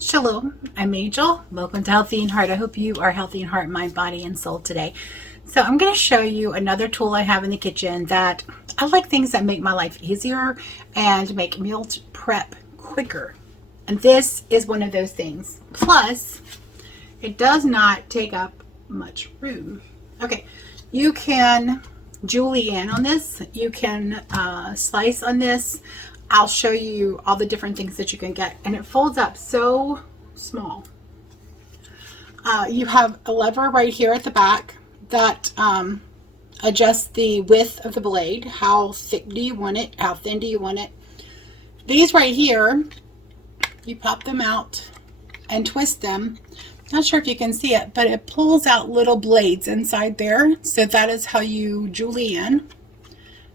Shalom, I'm Angel. Welcome to Healthy in Heart. I hope you are healthy in heart, mind, body, and soul today. So I'm going to show you another tool I have in the kitchen that I like, things that make my life easier and make meal prep quicker. And this is one of those things. Plus, it does not take up much room. Okay, you can Julienne on this. You can slice on this. I'll show you all the different things that you can get, and it folds up so small. You have a lever right here at the back that adjusts the width of the blade. How thick do you want it? How thin do you want it? These right here, you pop them out and twist them. Not sure if you can see it, but it pulls out little blades inside there. So that is how you Julienne,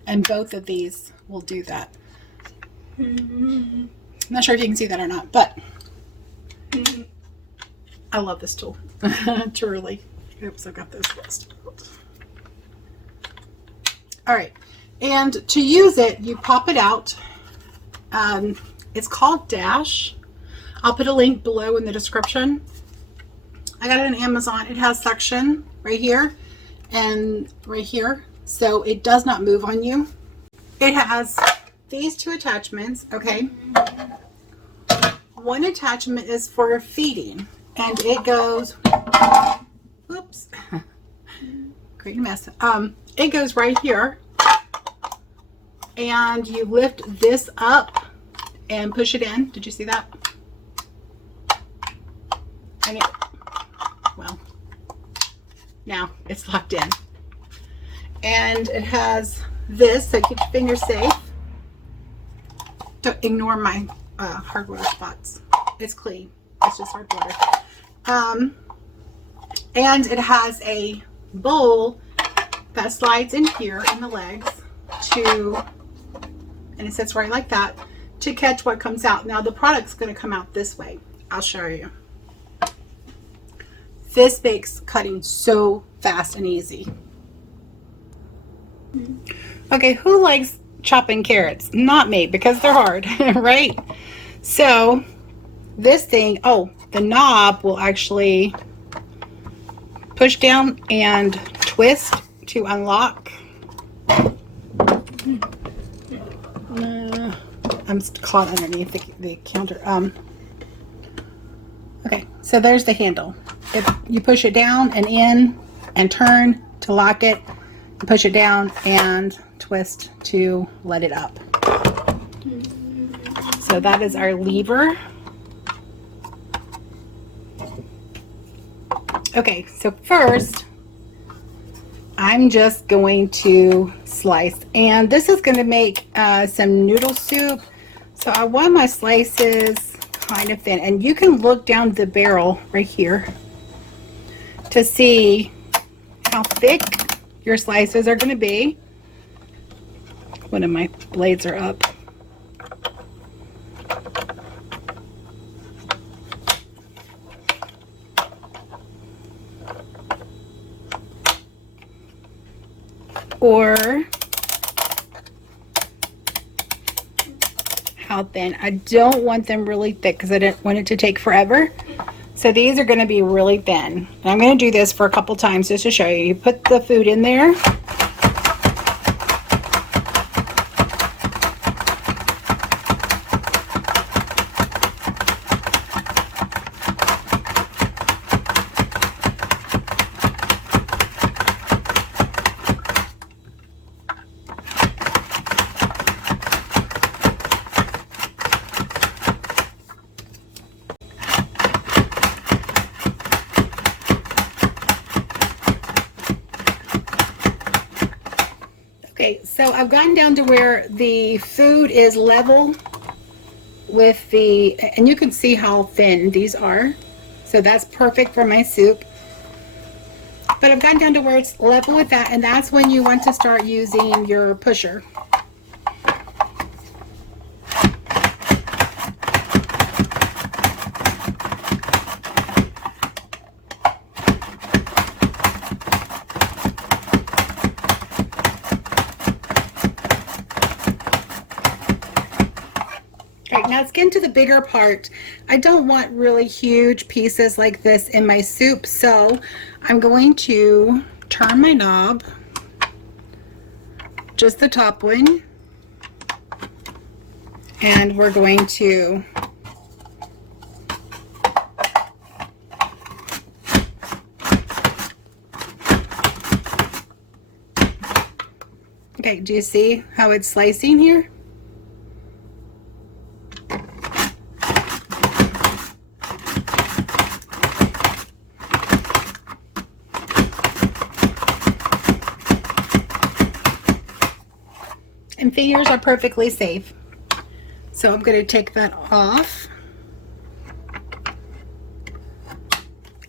and both of these will do that. I'm not sure if you can see that or not, but I love this tool. Truly. Oops, I got this lost. All right, and to use it, you pop it out. It's called Dash. I'll put a link below in the description. I got it on Amazon. It has suction right here and right here, so it does not move on you. It has these two attachments. Okay, one attachment is for feeding, and it goes, whoops, creating a mess. It goes right here, and you lift this up and push it in. Did you see that? And it, well, now it's locked in, and it has this, so keep your fingers safe. Don't ignore my hard water spots. It's clean. It's just hard water. And it has a bowl that slides in here in the legs to, and it sits right like that, to catch what comes out. Now the product's going to come out this way. I'll show you. This makes cutting so fast and easy. Okay, who likes chopping carrots? Not me, because they're hard, right? So this thing, oh, the knob will actually push down and twist to unlock. I'm caught underneath the counter. Okay, so there's the handle. If you push it down and in and turn to lock it, push it down and twist to let it up. So that is our lever. Okay, so first I'm just going to slice, and this is going to make some noodle soup. So I want my slices kind of thin, and you can look down the barrel right here to see how thick your slices are going to be. One of my blades are up. Or how thin. I don't want them really thick because I don't want it to take forever. So these are going to be really thin. And I'm going to do this for a couple times just to show you. You put the food in there. Okay, so I've gotten down to where the food is level with the, and you can see how thin these are. So that's perfect for my soup. But I've gotten down to where it's level with that, and that's when you want to start using your pusher. Now let's get into the bigger part. I don't want really huge pieces like this in my soup, so I'm going to turn my knob, just the top one, and we're going to okay, do you see how it's slicing here? And fingers are perfectly safe. So I'm going to take that off.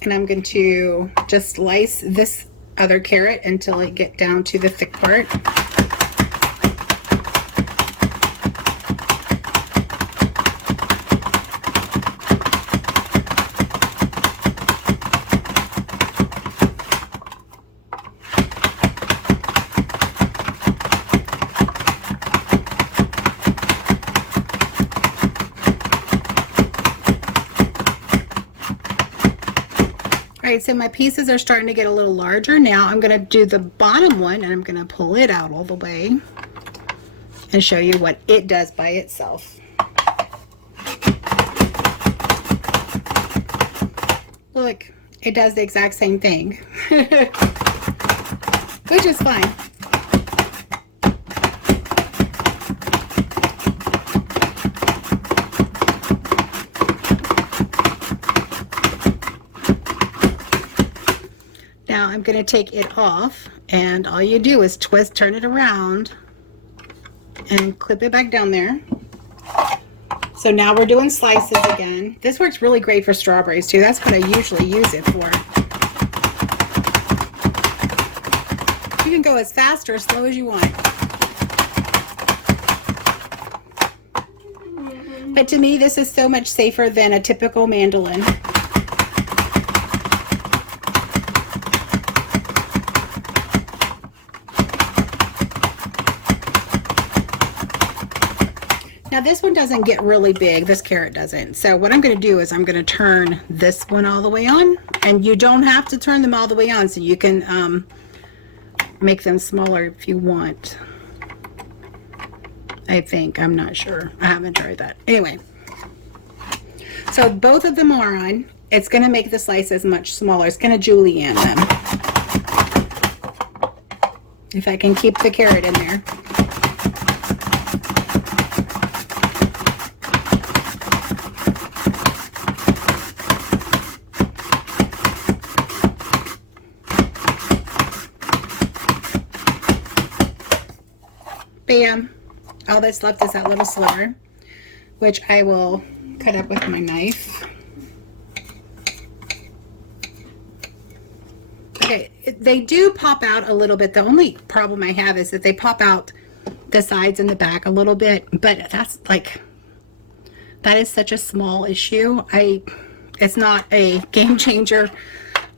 And I'm going to just slice this other carrot until I get down to the thick part. Alright, so my pieces are starting to get a little larger. Now I'm going to do the bottom one, and I'm going to pull it out all the way and show you what it does by itself. Look, it does the exact same thing, which is fine. Now I'm going to take it off, and all you do is twist, turn it around, and clip it back down there. So now we're doing slices again. This works really great for strawberries too. That's what I usually use it for. You can go as fast or as slow as you want. But to me, this is so much safer than a typical mandolin. Now this one doesn't get really big, this carrot doesn't. So what I'm going to do is I'm going to turn this one all the way on, and you don't have to turn them all the way on, so you can make them smaller if you want. I think, I'm not sure. I haven't tried that. Anyway, so both of them are on. It's going to make the slices much smaller. It's going to julienne them. If I can keep the carrot in there. Bam! All that's left is that little sliver, which I will cut up with my knife. Okay, they do pop out a little bit. The only problem I have is that they pop out the sides and the back a little bit, but that's like, that is such a small issue. It's not a game changer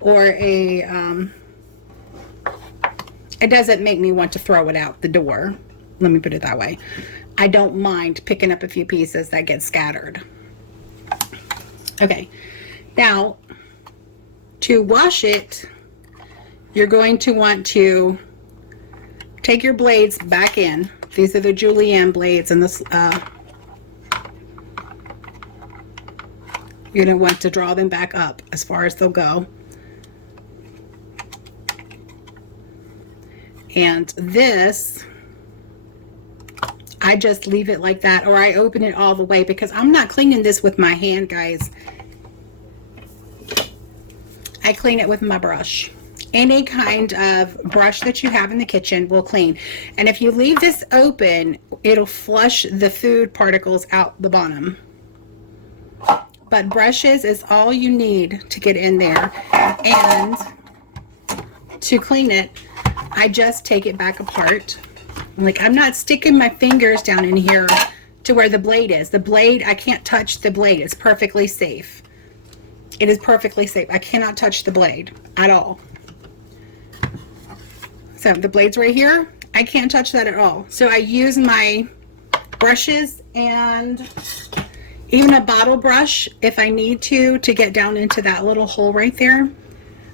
or a, it doesn't make me want to throw it out the door. Let me put it that way. I don't mind picking up a few pieces that get scattered. Okay, now to wash it, you're going to want to take your blades back in. These are the Julienne blades, and this you're going to want to draw them back up as far as they'll go. And this, I just leave it like that, or I open it all the way because I'm not cleaning this with my hand, guys. I clean it with my brush. any kind of brush that you have in the kitchen will clean. And if you leave this open, it'll flush the food particles out the bottom. But brushes is all you need to get in there. And to clean it, I just take it back apart. Like, I'm not sticking my fingers down in here to where the blade is. The blade, I can't touch the blade. It's perfectly safe. It is perfectly safe. I cannot touch the blade at all. So the blade's right here. I can't touch that at all. So I use my brushes and even a bottle brush if I need to get down into that little hole right there,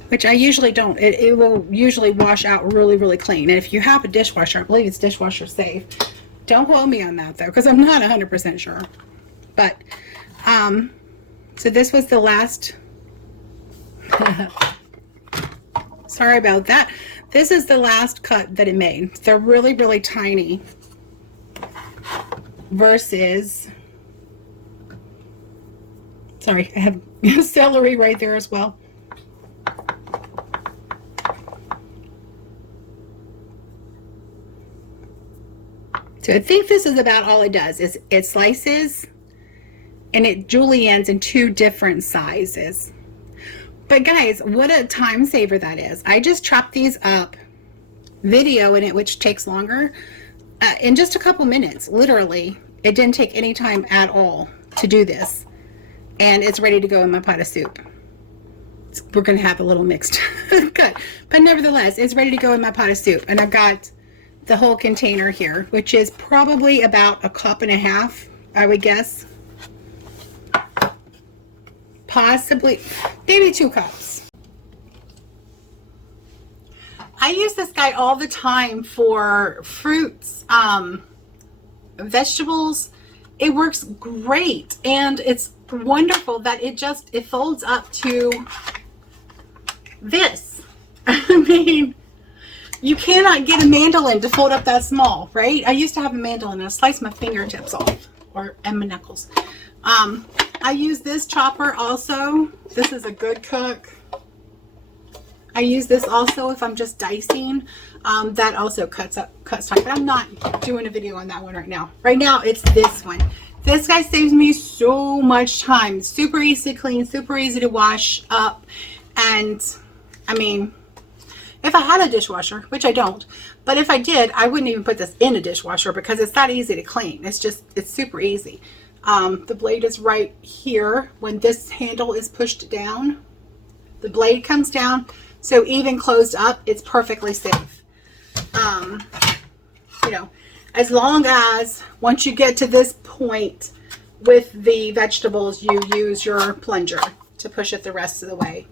which I usually don't. It will usually wash out really, really clean. And if you have a dishwasher, I believe it's dishwasher safe. Don't quote me on that though, because I'm not 100% sure. But, so this was the last, sorry about that. This is the last cut that it made. They're really, really tiny versus, sorry, I have celery right there as well. So I think this is about all it does. Is it slices and it juliennes in 2 different sizes. But guys, what a time saver that is. I just chop these up, video in it, which takes longer, in just a couple minutes, literally. It didn't take any time at all to do this. And it's ready to go in my pot of soup. We're going to have a little mixed cut. But nevertheless, it's ready to go in my pot of soup. And I've got the whole container here, which is probably about 1.5 cups, I would guess. Possibly, maybe 2 cups. I use this guy all the time for fruits, vegetables. It works great, and it's wonderful that it folds up to this. I mean, you cannot get a mandoline to fold up that small, right? I used to have a mandoline and I sliced my fingertips off, and my knuckles. I use this chopper also. This is a good cook. I use this also if I'm just dicing. That also cuts time, but I'm not doing a video on that one right now. Right now it's this one. This guy saves me so much time. Super easy to clean, super easy to wash up. And I mean, if I had a dishwasher, which I don't, but if I did, I wouldn't even put this in a dishwasher because it's that easy to clean. It's super easy. The blade is right here. When this handle is pushed down, the blade comes down. So even closed up, it's perfectly safe. You know, as long as once you get to this point with the vegetables, you use your plunger to push it the rest of the way.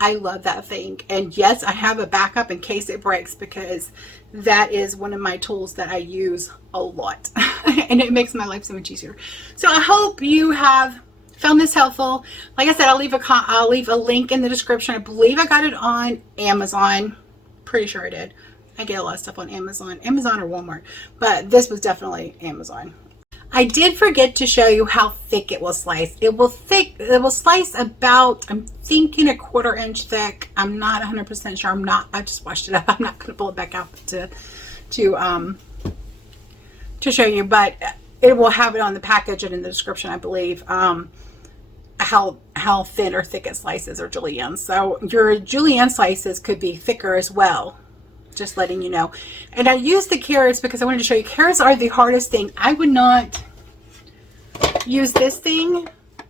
I love that thing. And yes, I have a backup in case it breaks, because that is one of my tools that I use a lot. And it makes my life so much easier. So I hope you have found this helpful. Like I said, I'll leave a link in the description. I believe I got it on Amazon. Pretty sure I did. I get a lot of stuff on Amazon or Walmart, but this was definitely Amazon. I did forget to show you how thick it will slice. It will slice about, I'm thinking, 1/4 inch thick. I'm not 100% sure. I just washed it up. I'm not going to pull it back out to show you, but it will have it on the package and in the description, I believe, how thin or thick it slices, or julienne. So your julienne slices could be thicker as well. Just letting you know. And I used the carrots because I wanted to show you, carrots are the hardest thing. I would not use this thing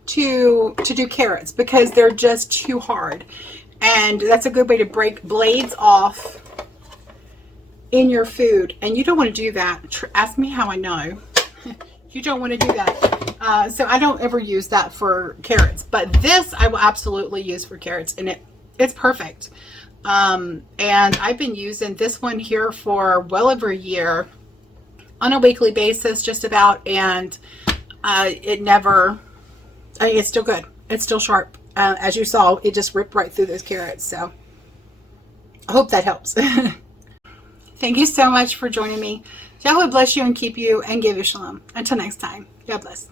to do carrots because they're just too hard. And that's a good way to break blades off in your food. And you don't want to do that. Ask me how I know. You don't want to do that. So I don't ever use that for carrots. But this I will absolutely use for carrots. And it's perfect. And I've been using this one here for well over a year on a weekly basis, just about, and it's still good. It's still sharp. As you saw, it just ripped right through those carrots. So I hope that helps. Thank you so much for joining me. Yahweh bless you and keep you and give you shalom. Until next time, God bless.